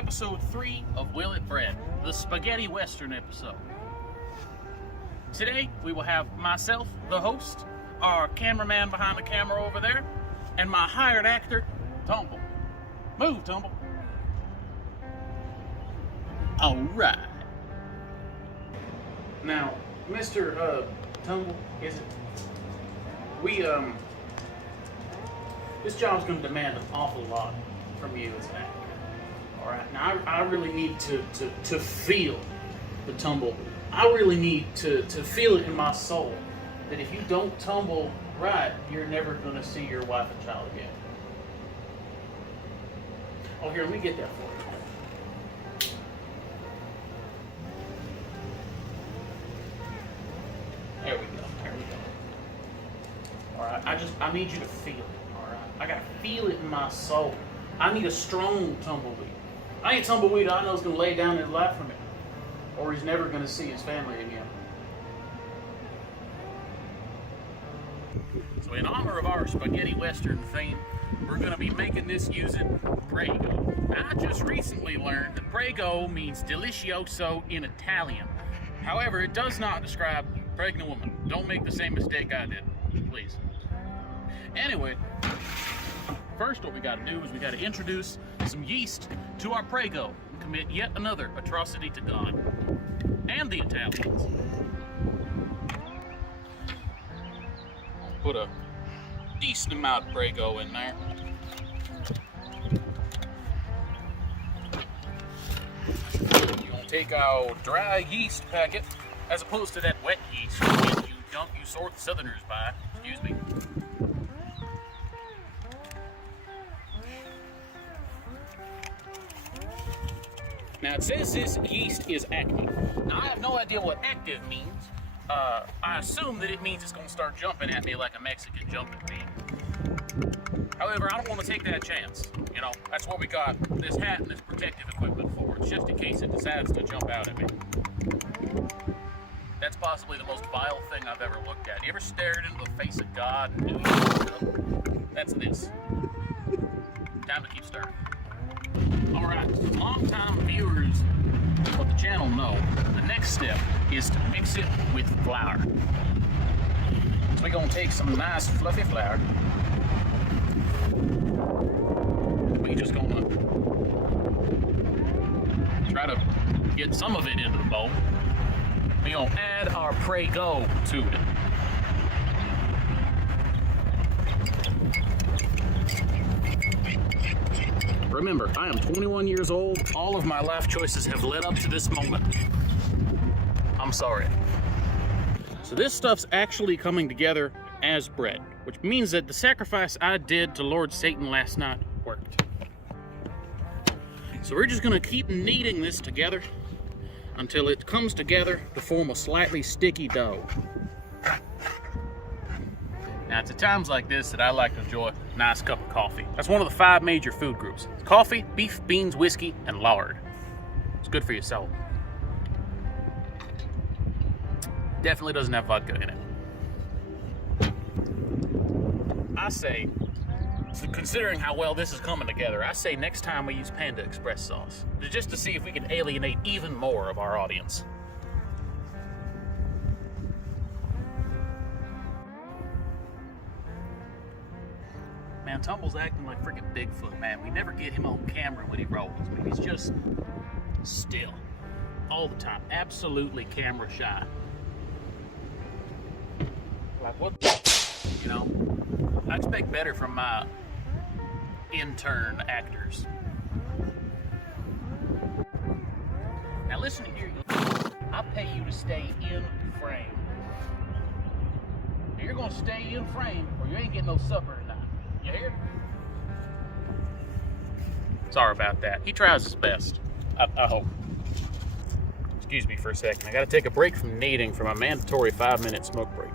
episode 3 of Will It Bread, the spaghetti western episode. Today we will have myself, the host, our cameraman behind the camera over there, and my hired actor, Tumble. Move, Tumble. All right. Now, Mr. Tumble, is it? This job's going to demand an awful lot from you as an actor. All right. Now, I really need to feel the tumble. I really need to feel it in my soul that if you don't tumble right, you're never going to see your wife and child again. Oh, here, let me get that for you. There we go. There we go. All right. I need you to feel it. All right. I got to feel it in my soul. I need a strong tumbleweed. I need a tumbleweed I know is going to lay down his life for me, or he's never going to see his family again. So in honor of our spaghetti western theme, we're going to be making this using Prego. I just recently learned that Prego means delicioso in Italian. However, it does not describe pregnant woman. Don't make the same mistake I did, please. Anyway, first what we got to do is we got to introduce some yeast to our Prego and commit yet another atrocity to God and the Italians. I'll put a decent amount of Prego in there. You're gonna take our dry yeast packet as opposed to that wet yeast that you sort the Southerners by. Excuse me. Now it says this yeast is active. Now I have no idea what active means. I assume that it means it's going to start jumping at me like a Mexican jumping bean. However, I don't want to take that chance. You know, that's what we got this hat and this protective equipment for. It's just in case it decides to jump out at me. That's possibly the most vile thing I've ever looked at. You ever stared into the face of God and knew you screwed up? That's this. Time to keep stirring. Alright, long-time viewers of the channel know the next step is to mix it with flour. So we're going to take some nice fluffy flour. We're just going to try to get some of it into the bowl. We're going to add our Prego to it. Remember, I am 21 years old. All of my life choices have led up to this moment. I'm sorry. So this stuff's actually coming together as bread, which means that the sacrifice I did to Lord Satan last night worked. So we're just gonna keep kneading this together until it comes together to form a slightly sticky dough. Now, it's at times like this that I like to enjoy a nice cup of coffee. That's one of the 5 major food groups. It's coffee, beef, beans, whiskey, and lard. It's good for your soul. Definitely doesn't have vodka in it. I say, considering how well this is coming together, I say next time we use Panda Express sauce, just to see if we can alienate even more of our audience. Man, Tumble's acting like freaking Bigfoot, man. We never get him on camera when he rolls, but he's just still all the time. Absolutely camera shy. Like, what? You know, I expect better from my intern actors. Now listen here, I pay you to stay in frame. Now, you're gonna stay in frame or you ain't getting no supper tonight. You hear? Sorry about that. He tries his best. I hope. Excuse me for a second. I gotta take a break from kneading for my mandatory 5-minute smoke break.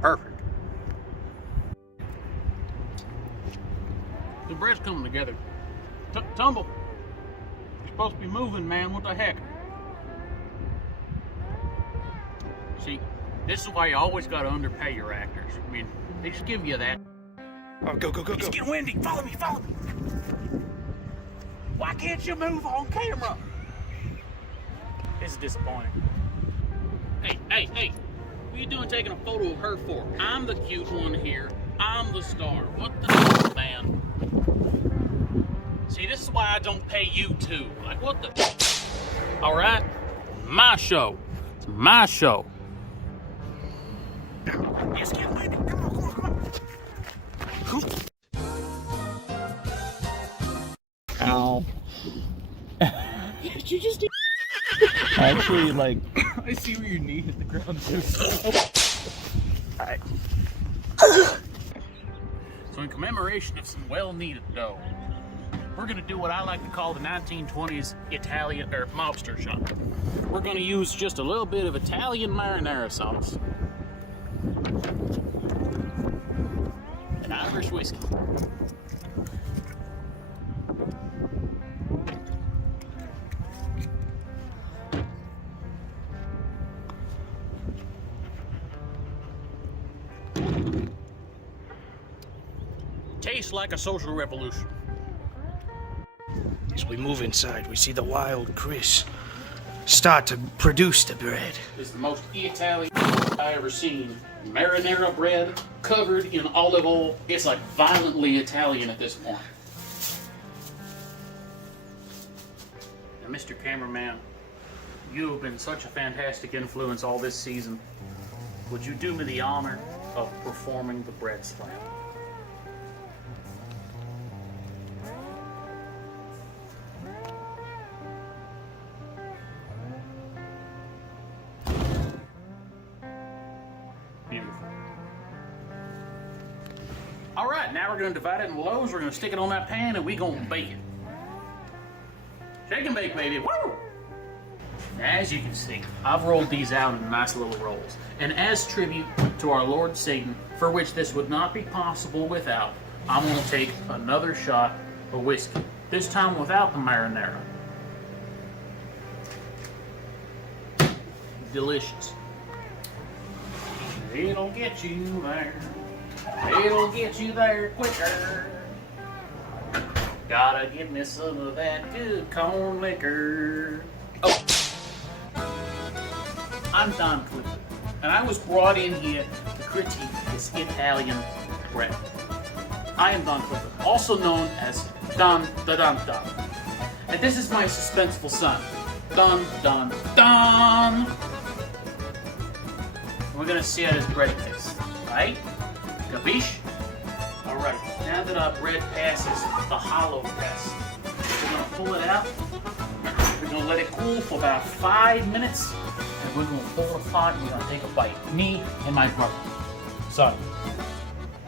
Perfect. The bread's coming together. Tumble, supposed to be moving, man. What the heck? See, this is why you always gotta underpay your actors. I mean, they just give you that. Oh, go, go, go, It's go. getting windy. Follow me, follow me. Why can't you move on camera? This is disappointing. Hey, hey, hey. What are you doing taking a photo of her for? I'm the cute one here. I'm the star. What the hell, man? See, this is why I don't pay you too. Like, what the? All right? My show. It's my show. It's getting windy. Come on, come on, come on. Ow. Did you just do? Actually, like, I see where your knee hit the ground too. Alright. So in commemoration of some well-needed dough, we're gonna do what I like to call the 1920s Italian or mobster shop. We're gonna use just a little bit of Italian marinara sauce and Irish whiskey. Tastes like a social revolution. as we move inside, we see the wild Chris start to produce the bread. It's the most Italian I ever seen. Marinara bread covered in olive oil. It's like violently Italian at this point. And Mr. Cameraman, you have been such a fantastic influence all this season. Would you do me the honor of performing the bread slam? Beautiful. All right, now we're gonna divide it in loaves. We're gonna stick it on that pan and we're gonna bake it. Shake and bake, baby. Woo! As you can see, I've rolled these out in nice little rolls. And as tribute to our Lord Satan, for which this would not be possible without, I'm going to take another shot of whiskey. This time without the marinara. Delicious. It'll get you there. It'll get you there quicker. Gotta give me some of that good corn liquor. Oh. I'm Don Clifford, and I was brought in here to critique this Italian bread. I am Don Clifford, also known as Don da Don Don. And this is my suspenseful son, Don Don Don. We're gonna see how this bread tastes, right? Capiche? Alright, now that our bread passes the hollow test, we're gonna pull it out. We're gonna let it cool for about 5 minutes. We're gonna pull it apart and we're gonna take a bite. Me and my brother. Son.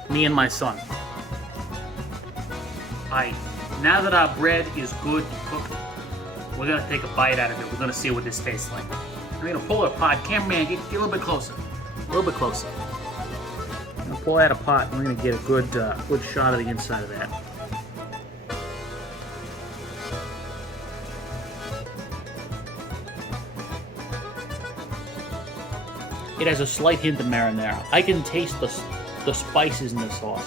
Me and my son. Alright, now that our bread is good cooked, we're gonna take a bite out of it. We're gonna see what this tastes like. We're gonna pull it apart. Cameraman, get a little bit closer. A little bit closer. We're gonna pull that apart and we're gonna get a good shot of the inside of that. It has a slight hint of marinara. I can taste the spices in the sauce.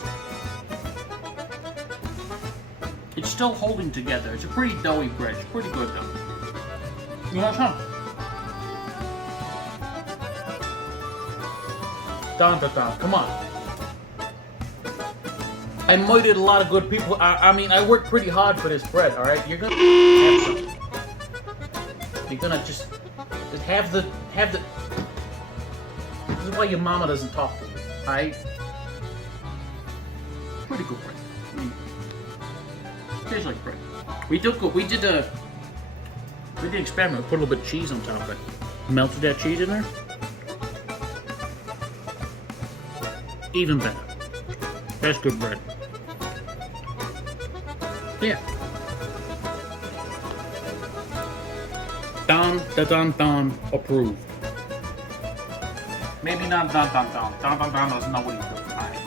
It's still holding together. It's a pretty doughy bread. It's pretty good though. You want some? Don, come on. I moited a lot of good people. I mean, I worked pretty hard for this bread, alright? You're gonna have some. You're gonna just have the... This is why your mama doesn't talk to you, alright? Pretty good bread. Tastes like bread. We did an experiment. We put a little bit of cheese on top of it. Melted that cheese in there. Even better. That's good bread. Yeah. Don approved. Maybe not Don. Don doesn't know what he's doing. Alright.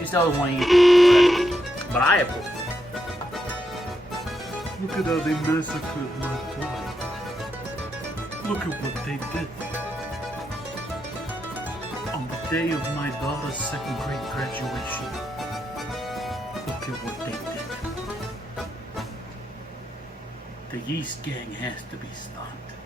He still doesn't want to eat bread. But I approve. Look at how they massacred my toy. Look at what they did. On the day of my daughter's second grade graduation, look at what they did. The yeast gang has to be stopped.